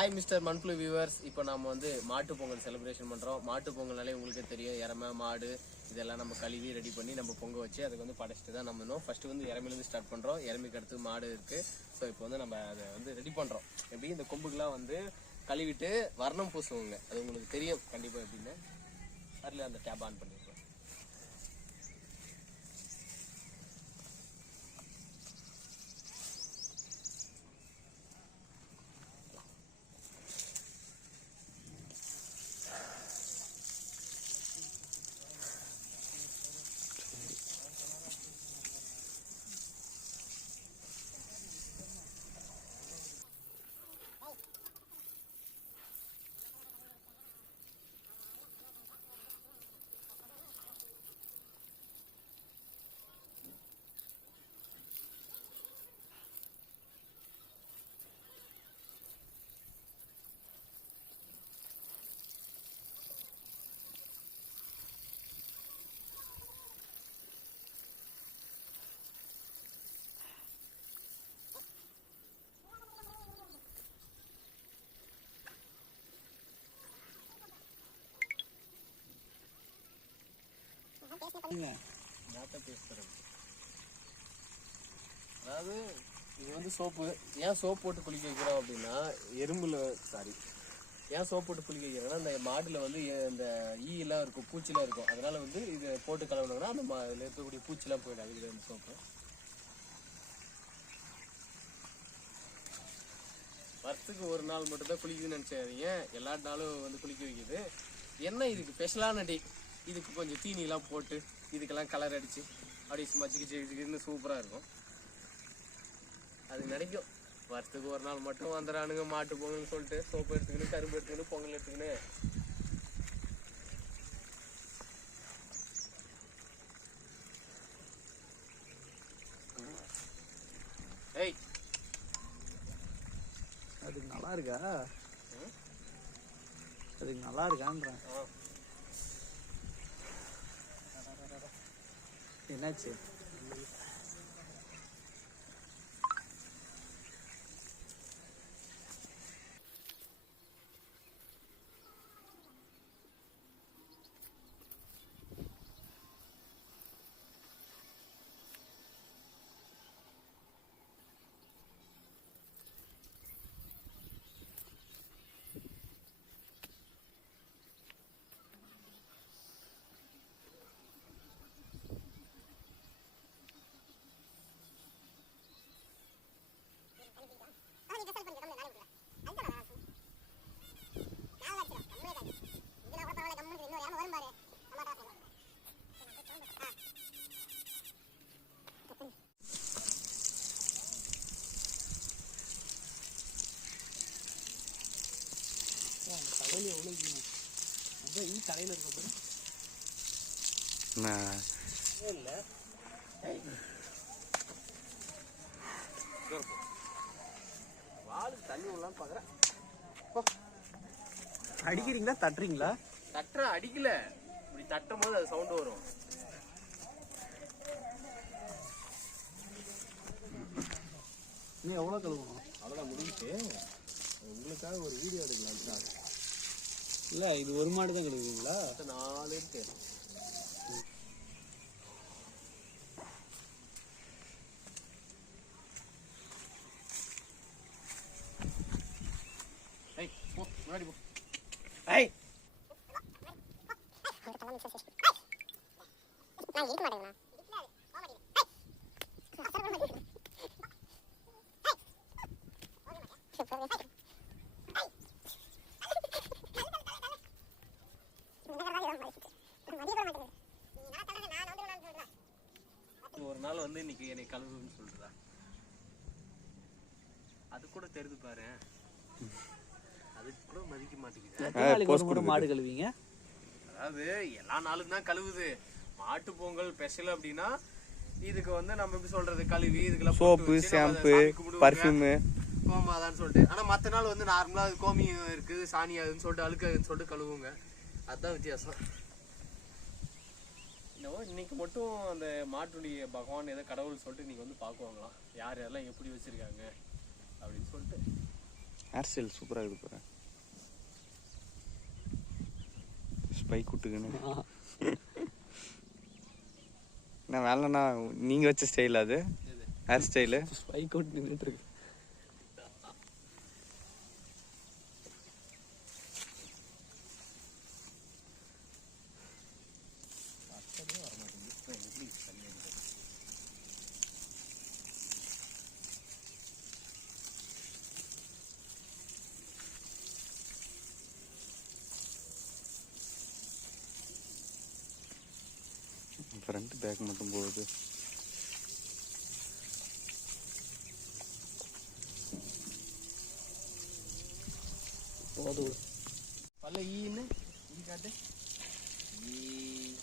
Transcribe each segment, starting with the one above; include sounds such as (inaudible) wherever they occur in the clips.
Hi mister மண்புழு viewers இப்போ நம்ம வந்து மாட்டு பொங்கல் செலிப்ரேஷன் பண்ணுறோம் மாட்டு பொங்கல்னாலே உங்களுக்கு தெரியும். இறமை மாடு இதெல்லாம் நம்ம கழுவி ரெடி பண்ணி நம்ம பொங்க வச்சு அதுக்கு வந்து படைச்சிட்டு தான் நம்ம இன்னும் ஃபஸ்ட்டு வந்து இறமையிலேருந்து ஸ்டார்ட் பண்ணுறோம் இறமைக்கு அடுத்து மாடு இருக்குது ஸோ இப்போ வந்து நம்ம அதை வந்து ரெடி பண்ணுறோம் எப்படி? இந்த கொம்புக்கெலாம் வந்து கழுவிட்டு வர்ணம் பூசுவோங்க. அது உங்களுக்கு தெரியும். கண்டிப்பாக எப்படின்னு. அதில் அந்த டேப் ஆன் பண்ணி அதாவது இது வந்து சோப்பு. ஏன் சோப் போட்டு குளிக்க வைக்கிறோம் அப்படின்னா எறும்புல சாரி ஏன் சோப் போட்டு குளிக்க வைக்கிறோம்னா இந்த மாடில் வந்து இந்த ஈ இருக்கும் பூச்சிலாம் இருக்கும். அதனால வந்து இது போட்டு கலவுனோம்னா அந்த மா- இருக்கக்கூடிய பூச்சிலாம் போயிடும் இது வந்து சோப்பு. வருஷத்துக்கு ஒரு நாள் மட்டும் தான் குளிக்குதுன்னு நினச்சாதீங்க எல்லா நாளும் வந்து குளிக்க வைக்குது. என்ன இதுக்கு ஸ்பெஷலான டே இதுக்கு கொஞ்சம் தீனிலாம் போட்டு இதுக்கெல்லாம் கலர் அடிச்சு அப்படியே சும்மா சிக்கின்னு சூப்பராக இருக்கும். அது நினைக்கும். வருஷத்துக்கு ஒரு நாள் மட்டும் வந்துடுறானுங்க மாட்டு பொங்கல்னு சொல்லிட்டு சோப்பு எடுத்துக்கின்னு கரும்பு எடுத்துக்கின்னு பொங்கல் எடுத்துக்கின்னு. ஏய் அதுக்கு நல்லா இருக்கா? அதுக்கு நல்லா இருக்கான்றேன். ஆ. என்னாச்சு தலையில எவ்வளோ அதான் ஈ தலையில இருக்க போது இல்லை வாளுக்கு தண்ணி விடலாம் பார்க்குறேன் அடிக்கிறீங்களா தட்டுறீங்களா? தட்டுற அடிக்கல. இப்படி தட்டும் போது அது சவுண்ட் வரும். நீ எவ்வளோ கழுவணும்? அவ்வளோதான் முடிஞ்சுட்டு. உங்களுக்காக ஒரு வீடியோ எடுக்கலாம் தான். இல்லை இது ஒரு மாடு தான் மொத்தம் நாலு இருக்கு. ஏய் (laughs) (laughs) போ முன்னாடி போ ஐய் நீ ஒரு நாள் வந்து இன்னைக்கு என்னை கழுவுன்னு சொல்றா. அது கூட தெரிது பாரு. அதுக்கு கூட மதிக்க மாட்டேங்குது. மாடு கழுவீங்க? அதாவது எல்லா நாளும் தான் கழுவுது. மாட்டு பொங்கல் ஸ்பெஷல் அப்படின்னா இதுக்கு வந்து நம்ம எப்படி சொல்றது கழுவி இதுக்கெல்லாம் சோப்பு ஷாம்பு பர்ஃப்யூமு கோமாதான்னு சொல்லிட்டு. ஆனா மத்த நாள் வந்து நார்மலா அது கோமி இருக்குது சாணி அதுன்னு சொல்லிட்டு அழுக்காதுன்னு சொல்லிட்டு கழுவுங்க. அதுதான் வித்தியாசம். என்னவோ இன்னைக்கு மட்டும் அந்த மாட்டுடைய பகவான் ஏதோ கடவுள் சொல்லிட்டு இன்னைக்கு வந்து பார்க்குவாங்களாம் யார் யாரெல்லாம் எப்படி வச்சிருக்காங்க? அப்படின்னு சொல்லிட்டு. ஹேர் ஸ்டைல் சூப்பராக இருக்குது பாரு. ஸ்பைக் விட்டுக்குன்னு நான் (laughs) வேலைண்ணா நீங்கள் வச்ச ஸ்டைல் அது. ஹேர் ஸ்டைலு ஸ்பைக் அவுட் நின்றுட்டு இருக்கு. ஃப்ரண்ட் பேக் மட்டும் போகுது. போதும். பல்ல ஈன்னு ஈ காட்டு. ஈ.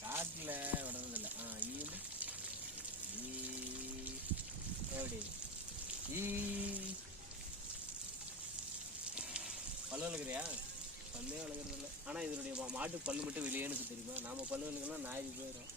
காட்டில் விடுறதில்ல ஆ ஈன்னு. ஈ. எப்படி? ஈ. பல்லு இருக்கிறியா பல்லே விளக்குறதில்ல ஆனால் இதனுடைய மாட்டு பல் மட்டும் வெளியே எனக்கு தெரியுமா? நாம பல்லு விளக்குனா நாய்க்கு போயிடும்.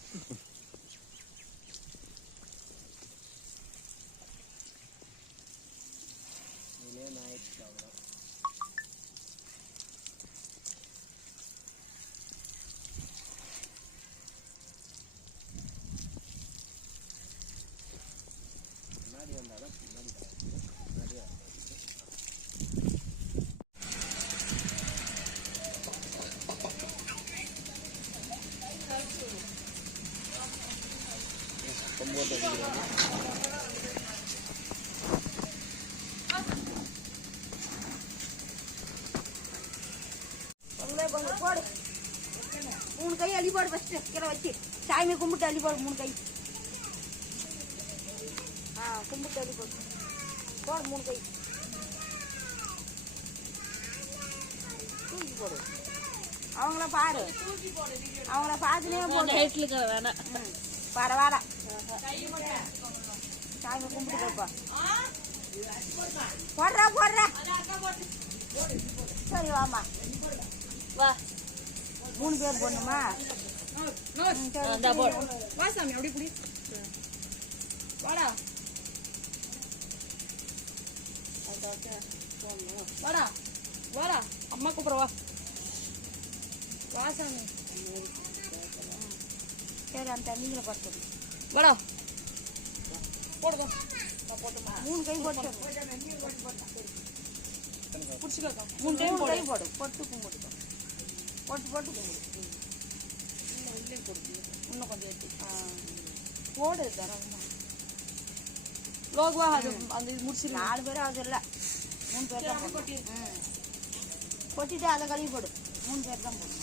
பொங்கல் போடு. மூணு கை அள்ளி போடு கீழே வச்சு. கும்பிட்டு அள்ளி போடு மூணு கை. ஆ கும்பிட்டு அள்ளி போடு. போடு மூணு கை. தூக்கி போடு. அவங்கள பாரு. அவங்கள பார்த்துனே போடு. வேணாம். வாட சாமி கும்பிட்டு போப்பா போடுறா போடுறா சரி வாமா. வா மூணு பேர் போடணுமா வா. சாமி அப்படி புடி வாடா வாடா. வாடா அம்மா கூப்பிடுவா வா. சாமி. சரி அந்த தண்ணிங்களை பார்த்து வாடா. போடுதா மூணு கை போட்டு மூணு கை மூணு கை போடு. பொட்டு கும்பிடு போட்டு போட்டு கும்பிடு இன்னும் கொஞ்சம் எடுத்து. போடு தரமா. லோகுவா அது அந்த இது முடிச்சு நாலு பேரும் அது இல்லை. மூணு பேர் தான். கொட்டிட்டு அதை கழுவி போடு. மூணு பேர் தான் போடணும்.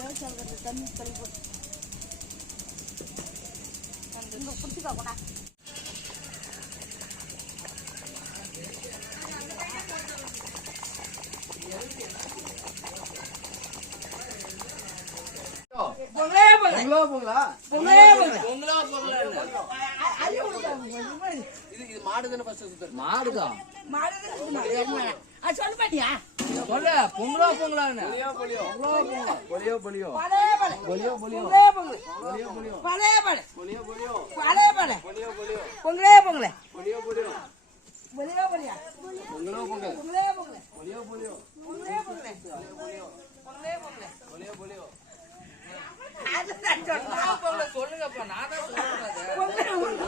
தேவசால தண்ணி கழுவி போடு இங்கே பிடிச்சிக்கா கொண்டா இது இது மாடு தானே ஃபர்ஸ்ட் சுத்தர் மாடுதா சொல்ல மாட்டியா? சொல்ல பொங்கலா பொங்கலான்னு பொலியோ பொலியோ பொலியோ பழைய பழை பொலியோ பொலியோ பொங்கலே பொங்கல் பழைய பழை பொலியோ பொலியோ பழைய பழை பொலியோ பொலியோ பொங்கலே பொங்கலே பொலியோ பொலியோ பொலியோ பொலியா பொங்கலோ பொங்கல் பொங்கலே பொங்கலே பொலியோ பொலியோ பொங்கலே பொங்கலே பொங்கலே பொங்கலே பொலியோ பொலியோ அதுதான் சொல்றேன். சொல்லுங்கப்பா நான் தான் சொல்றேன் பொங்கலே பொங்கல்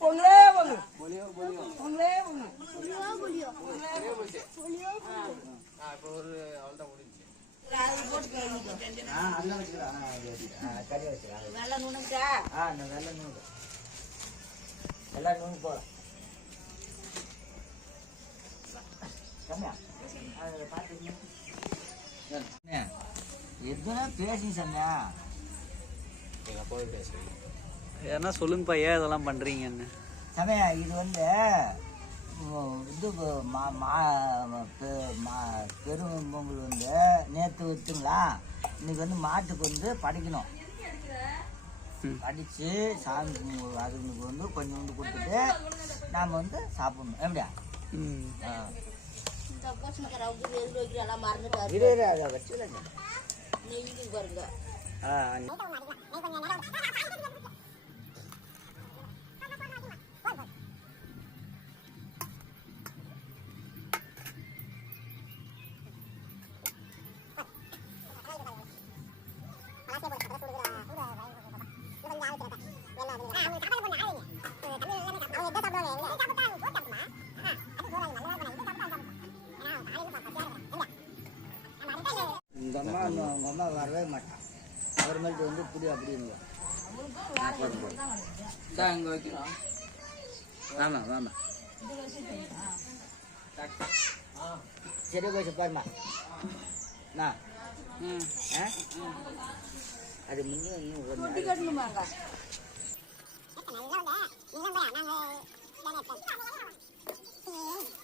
பொங்கலே பொங்கல் பொலியோ பொலியோ பொங்கலே பொங்கல் ஆ இப்போ ஒரு அவ்வளோதான் முடிஞ்சு அது நுணுக்கா எதுனா பேசி சொன்னா எங்கள் அப்பாவே பேசுறீங்க என்ன? சொல்லுங்கப்பா ஏன் இதெல்லாம் பண்றீங்கன்னு சமையா இது வந்து இது மா மா பெ- மா- பெரும் பொங்கல் வந்து நேற்று வச்சுங்களா இன்னைக்கு வந்து மாட்டுக்கு வந்து படைக்கணும் படித்து சாமி அதுங்களுக்கு வந்து கொஞ்சோண்டு கொடுத்துட்டு நாம் வந்து சாப்பிடணும் எப்படியா ஆ. இந்த உங்க அம்மா இன்னும் உங்க அம்மா வரவே மாட்டான் அப்புறமேட்டு வந்து புடி அப்படி இருங்க இங்கே வைக்கிறோம் ஆமா ஆமா சரி கொஞ்சம் பாருமா நான் ம் ஆ? அது முன்னே இன்னும் ஒரு நாள் கட்டணுமாங்க நான் சொல்றேன்ல ஒரே தோல் வை.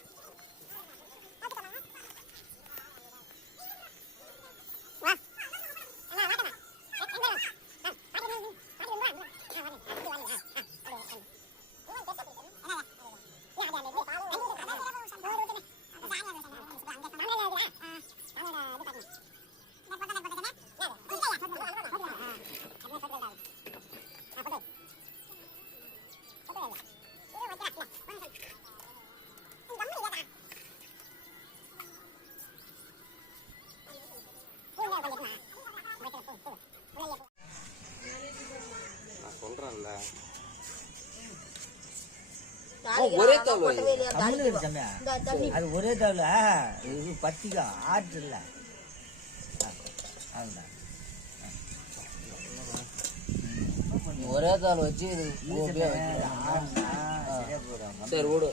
தம்பி. அது ஒரே தவிர இது பத்திக்கும் ஆற்று இல்லை. அதுதான் ஒரே தாள் வச்சு இது சரி விடு.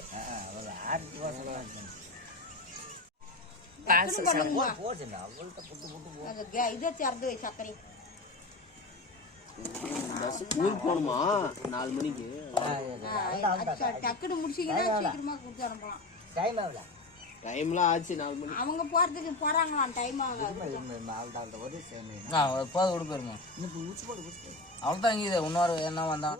புட்டு புட்டு இதை திறந்து வை பஸ் ஊருக்கு போகணுமா நாலு மணிக்கு. டக்குன்னு முடிச்சிங்கன்னா சீக்கிரமா கொடுத்து அனுப்பலாம் டைம் எவ்வளோ டைம்லாம் ஆச்சு நாலு மணி அவங்க போறதுக்கு போறாங்களாம் டைம் ஆகாது. அவள்கிட்ட ஒரே சேம் ஆ எப்போது விடு போயிருங்க அவள் தான் இங்கே இன்னொரு என்ன வந்தான்?